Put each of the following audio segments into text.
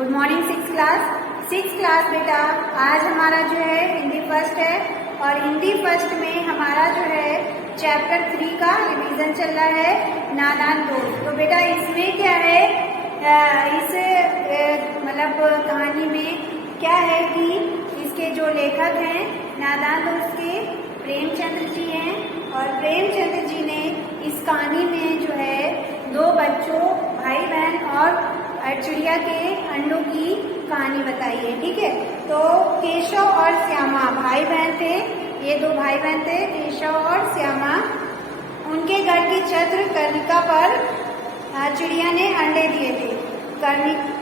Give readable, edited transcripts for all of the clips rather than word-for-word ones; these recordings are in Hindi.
गुड मॉर्निंग सिक्स क्लास बेटा। आज हमारा जो है हिंदी फर्स्ट है और हिंदी फर्स्ट में हमारा जो है चैप्टर 3 का रिवीजन चल रहा है नादान दोस्त। तो बेटा इसमें क्या है, इस मतलब कहानी में क्या है कि इसके जो लेखक हैं नादान दोस्त के प्रेमचंद्र जी हैं और प्रेमचंद्र जी ने इस कहानी में जो है दो बच्चों भाई बहन और चिड़िया के अंडों की कहानी बताई है। ठीक है, तो केशव और श्यामा भाई बहन थे, ये दो भाई बहन थे केशव और श्यामा। उनके घर की छत कर्णिका पर चिड़िया ने अंडे दिए थे।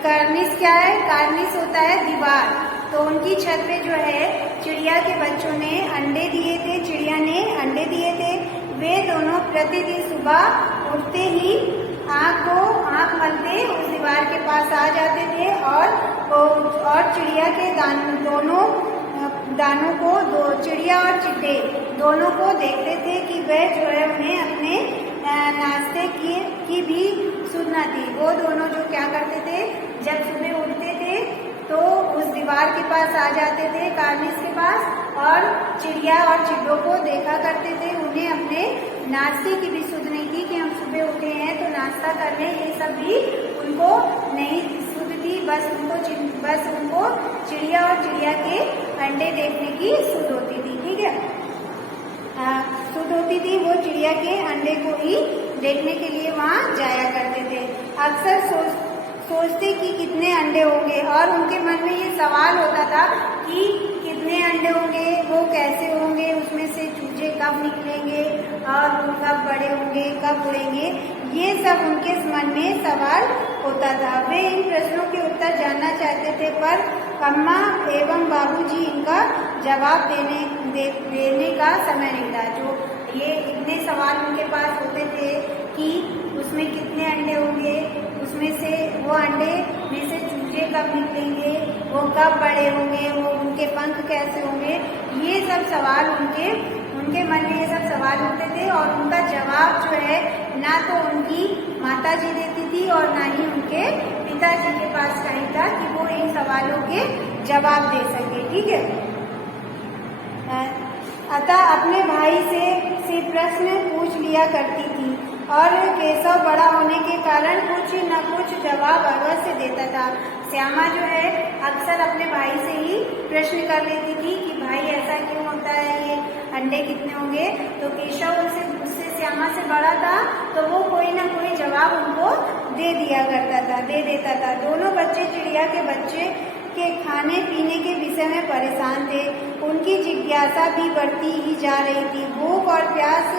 कर्निस क्या है? कार्निस होता है दीवार। तो उनकी छत पे जो है चिड़िया के बच्चों ने अंडे दिए थे, चिड़िया ने अंडे दिए थे। वे दोनों प्रतिदिन सुबह उठते ही आँख मलते उस दीवार के पास आ जाते थे और चिड़िया के दोनों दानों को चिड़िया और चिट्टे दोनों को देखते थे कि वह जो है उन्हें अपने नाश्ते की भी सुध न थी। वो दोनों जो क्या करते थे, जब सुबह उठते थे तो उस दीवार के पास आ जाते थे, कार्निस के पास, और चिड़िया और चिट्टों को देखा करते थे। उन्हें अपने नाश्ते की भी सुध नहीं थी कि हम सुबह उठे हैं तो नाश्ता कर लें, ये सब भी उनको नहीं सुध थी। बस उनको चिड़िया और चिड़िया के अंडे देखने की सुध होती थी। ठीक है, सुध होती थी, वो चिड़िया के अंडे को ही देखने के लिए वहाँ जाया करते थे। अक्सर सोचते कि कितने अंडे होंगे और उनके मन में ये सवाल होता था कि कितने अंडे होंगे, वो कैसे होंगे, उसमें से चूजे कब निकलेंगे और वो कब बड़े होंगे, कब उड़ेंगे, ये सब उनके मन में सवाल होता था। वे इन प्रश्नों के उत्तर जानना चाहते थे, पर अम्मा एवं बाबूजी इनका जवाब देने का समय नहीं था। जो ये इतने सवाल उनके पास होते थे कि उसमें कितने अंडे होंगे, उसमें से वो अंडे में से चूजे कब निकलेंगे, वो कब बड़े होंगे, वो उनके पंख कैसे होंगे, ये सब सवाल उनके मन में ये सब सवाल होते थे। और उनका जवाब जो है ना तो उनकी माता जी देती थी और ना ही उनके पिताजी के पास टाइम था कि वो इन सवालों के जवाब दे सके। ठीक है, अतः अपने भाई से प्रश्न पूछ लिया करती थी और केशव बड़ा होने के कारण कुछ न कुछ जवाब अवश्य देता था। श्यामा जो है अक्सर अपने भाई से ही प्रश्न कर लेती थी कि भाई ऐसा क्यों होता है, ये अंडे कितने होंगे। तो केशव उससे श्यामा से बड़ा था तो वो कोई ना कोई जवाब उनको दे देता था। दोनों बच्चे चिड़िया के बच्चे के खाने पीने के विषय में परेशान थे। उनकी जिज्ञासा भी बढ़ती ही जा रही थी। भूख और प्यास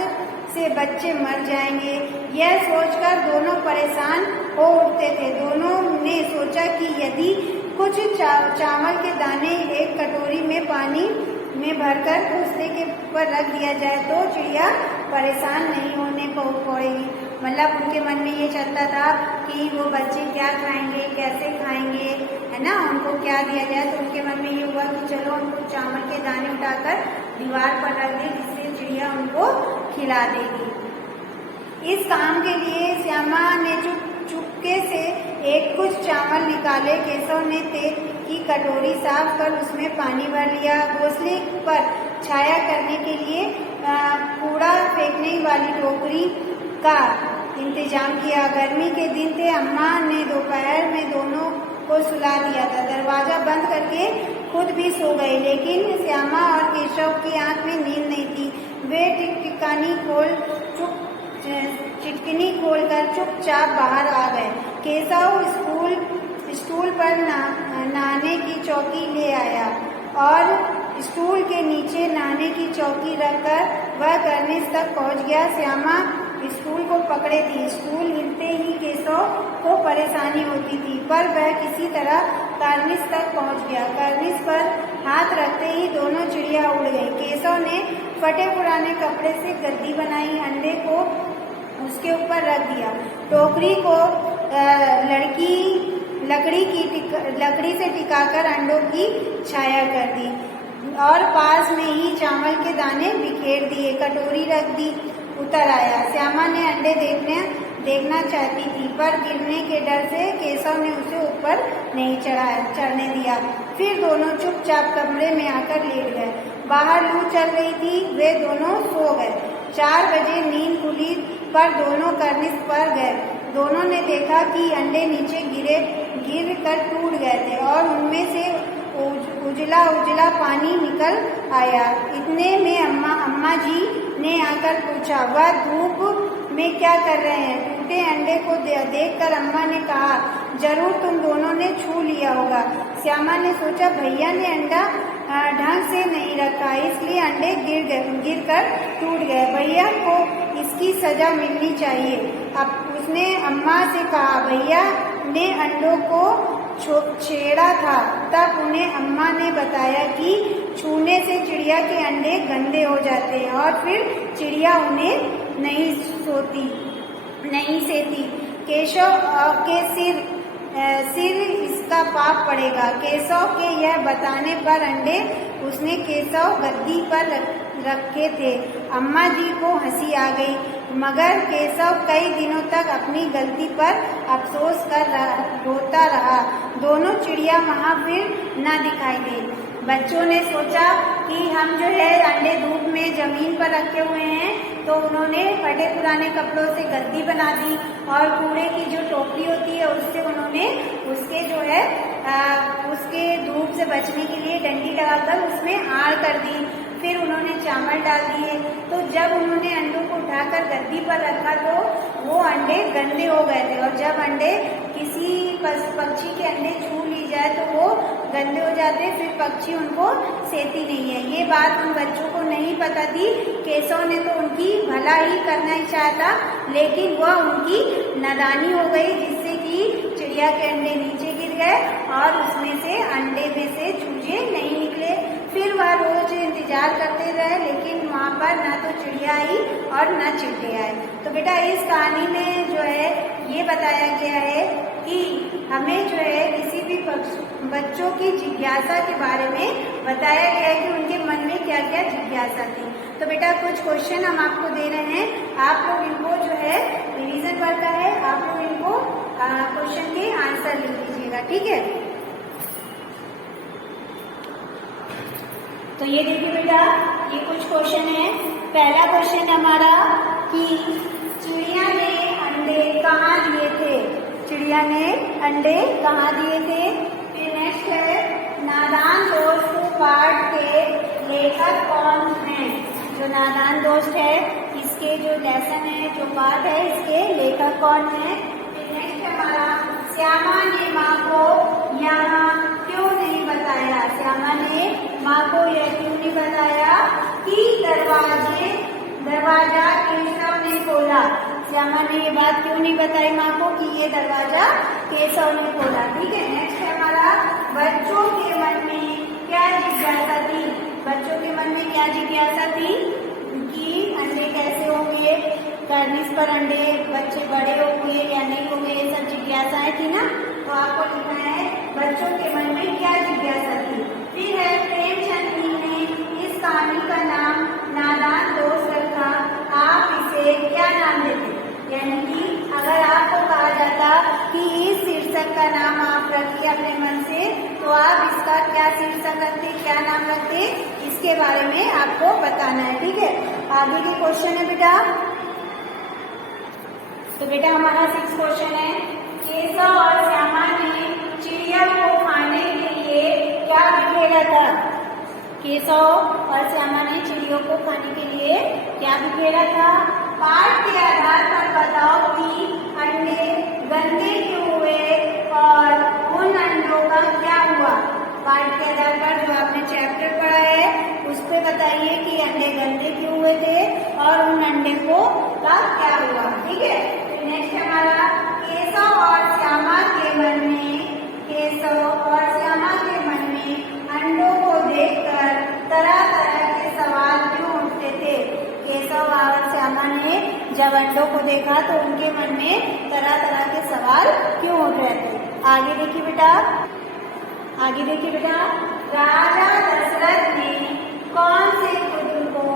से बच्चे मर जाएंगे, यह सोचकर दोनों परेशान हो उठते थे। दोनों ने सोचा कि यदि कुछ चावल के दाने एक कटोरी में पानी में भरकर घोंसले के ऊपर रख दिया जाए तो चिड़िया परेशान नहीं होने पड़ेगी। मतलब उनके मन में ये चलता था कि वो बच्चे क्या खाएंगे, कैसे खाएंगे, है ना, उनको क्या दिया जाए। तो उनके मन में ये हुआ कि चलो उनको चावल के दाने उठाकर दीवार पर रख दें, जिससे चिड़िया उनको खिला देगी। इस काम के लिए श्यामा ने चुपके से एक कुछ चावल निकाले। केशव ने तेल की कटोरी साफ कर उसमें पानी भर लिया। घोंसले पर छाया करने के लिए कूड़ा फेंकने वाली टोकरी का इंतजाम किया। गर्मी के दिन थे, अम्मा ने दोपहर में दोनों को सुला दिया था। दरवाजा बंद करके खुद भी सो गए, लेकिन श्यामा और केशव की आंख में नींद नहीं थी। वे चिटकनी खोलकर चुपचाप बाहर आ गए। केशव स्टूल पर नहाने की चौकी ले आया और स्टूल के नीचे नहाने की चौकी रखकर वह कर्निस तक पहुंच गया। श्यामा स्टूल को पकड़े थी। स्टूल हिलते ही केशव को परेशानी होती थी, पर वह किसी तरह कार्निस तक पहुंच गया। कार्निस पर हाथ रखते ही दोनों चिड़िया उड़ गई। केशव ने फटे पुराने कपड़े से गद्दी बनाई, अंडे को उसके ऊपर रख दिया, टोकरी को लकड़ी से टिकाकर अंडों की छाया कर दी और पास में ही चावल के दाने बिखेर दिए। कटोरी रख दी, उतर आया। श्यामा ने अंडे देखने देखना चाहती थी, पर गिरने के डर से केशव ने उसे ऊपर नहीं चढ़ने दिया। फिर दोनों चुपचाप कमरे में आकर लेट गए। बाहर लू चल रही थी, वे दोनों सो गए। 4 बजे नींद खुली पर दोनों कर्निश पर गए। दोनों ने देखा कि अंडे नीचे गिर कर टूट गए थे और उनमें से उजला उजला पानी निकल आया। इतने में अम्मा जी ने आकर पूछा, वह धूप में क्या कर रहे हैं? टूटे अंडे को देखकर अम्मा ने कहा, जरूर तुम दोनों ने छू लिया होगा। श्यामा ने सोचा, भैया ने अंडा ढंग से नहीं रखा, इसलिए अंडे गिर कर टूट गए। भैया को इसकी सजा मिलनी चाहिए। अब उसने अम्मा से कहा, भैया ने अंडों को छेड़ा था। तब उन्हें अम्मा ने बताया कि छूने से चिड़िया के अंडे गंदे हो जाते हैं और फिर चिड़िया उन्हें नहीं सेती। केशव के सिर इसका पाप पड़ेगा। केशव के यह बताने पर अंडे उसने केशव गद्दी पर रखे थे। अम्मा जी को हंसी आ गई, मगर केशव कई दिनों तक अपनी गलती पर अफसोस कर रोता रहा। दोनों चिड़िया वहाँ फिर न दिखाई दी। बच्चों ने सोचा कि हम जो है अंडे धूप में जमीन पर रखे हुए हैं, तो उन्होंने फटे पुराने कपड़ों से गद्दी बना दी और कूड़े की जो टोकरी होती है उससे उन्होंने उसके जो है उसके धूप से बचने के लिए डंडी लगाकर उसमें आड़ कर दी। फिर उन्होंने चावल डाल दिए। तो जब उन्होंने अंडों को उठाकर गद्दी पर रखा तो वो अंडे गंदे हो गए थे, और जब अंडे किसी पक्षी के अंडे छू ली जाए तो वो गंदे हो जाते, फिर पक्षी उनको सेती नहीं है। ये बात उन बच्चों को नहीं पता थी। केशव ने तो उनकी भला ही करना ही चाहता, लेकिन वह उनकी नादानी हो गई, जिससे कि चिड़िया के अंडे नीचे गिर गए और उसमें से अंडे में से चूजे नहीं निकले। फिर वह रोज इंतजार करते रहे, लेकिन वहाँ पर ना तो चिड़िया आई और ना चींटी आए। तो बेटा इस कहानी में जो है ये बताया गया है कि हमें जो है किसी भी बच्चों की जिज्ञासा के बारे में बताया गया है कि उनके मन में क्या क्या जिज्ञासा थी। तो बेटा कुछ क्वेश्चन हम आपको दे रहे हैं, आप लोग इनको जो है रिवीजन वर्क का है, आप लोग इनको क्वेश्चन के आंसर लिख लीजिएगा, ठीक है। तो ये देखिए बेटा, ये कुछ क्वेश्चन है। पहला क्वेश्चन हमारा कि चिड़िया ने अंडे कहाँ दिए थे? चिड़िया ने अंडे कहाँ दिए थे? फिर नेक्स्ट है, नादान दोस्त पाठ के लेखक कौन हैं? जो नादान दोस्त है इसके जो लेसन है, जो पाठ है, इसके लेखक कौन है? फिर नेक्स्ट हमारा, श्यामा ने माँ को यहाँ क्यों नहीं बताया? श्यामा ने माँ को यह क्यों नहीं बताया कि दरवाजा केशव ने खोला? श्यामा ने ये बात क्यों नहीं बताई माँ को कि ये दरवाजा केशव ने खोला? ठीक है। नेक्स्ट है हमारा, बच्चों के मन में क्या जिज्ञासा थी? बच्चों के मन में क्या जिज्ञासा थी कि अंडे कैसे होंगे, कर्निश पर अंडे बच्चे बड़े होंगे या नहीं होंगे, ये सब जिज्ञासाएं थी ना। तो आपको लिखना है बच्चों के मन में क्या जिज्ञासा थी। फिर है, प्रेमचंद जी ने इस कहानी का नाम नादान दोस्त रखा, आप इसे क्या नाम देते? यानी कि अगर आपको कहा जाता कि इस शीर्षक का नाम आप रखिए अपने मन से, तो आप इसका क्या शीर्षक रखते, क्या नाम रखते, इसके बारे में आपको बताना है, ठीक है। आगे की क्वेश्चन है बेटा, तो बेटा हमारा 6 क्वेश्चन है, केशव और श्यामा ने चिड़िया को खाने के लिए क्या बिखेरा था? केशव और श्यामा ने चिड़ियों को खाने के लिए क्या बिखेरा था? पाठ के आधार पर बताओ कि अंडे गंदे क्यों हुए और उन अंडों का क्या हुआ? पाठ के आधार पर जो आपने चैप्टर पढ़ा है उस पर बताइए कि अंडे गंदे क्यों हुए थे और उन अंडे को का क्या हुआ, ठीक है। नेक्स्ट हमारा, केशव और श्यामा के मन में अंडों को देखकर तरह तरह के सवाल क्यों उठते थे? केशव और श्यामा ने जब अंडों को देखा तो उनके मन में तरह तरह के सवाल क्यों उठ रहे थे? आगे देखिए बेटा, राजा दशरथ ने कौन से पुत्र को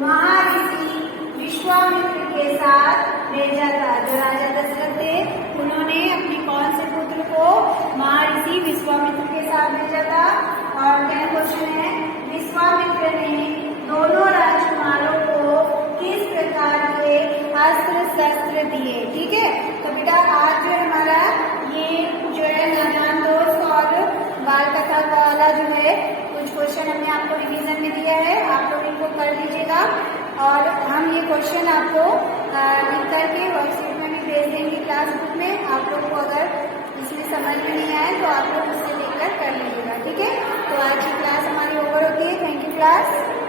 महर्षि विश्वामित्र के साथ भेजा था। जो राजा दशरथ थे उन्होंने अपने कौन से पुत्र को महर्षि विश्वामित्र के साथ भेजा था। और क्या क्वेश्चन है, विश्वामित्र ने दोनों राजकुमारों को किस प्रकार के अस्त्र शस्त्र दिए। ठीक है, तो बेटा आज जो हमारा ये जो है नादान दोस्त और बाल कथा वाला जो है कुछ क्वेश्चन हमने आपको रिवीजन में दिया है, आप लोग इनको कर लीजिएगा। और हम ये क्वेश्चन आपको लिख करके वर्कशीट में भी भेज देंगे क्लास बुक में। आप लोग को अगर इसमें समझ में नहीं आए तो आप लोग उससे लेकर कर लीजिएगा। ठीक है, तो आज की क्लास हमारी ओवर होती है। Thank you class.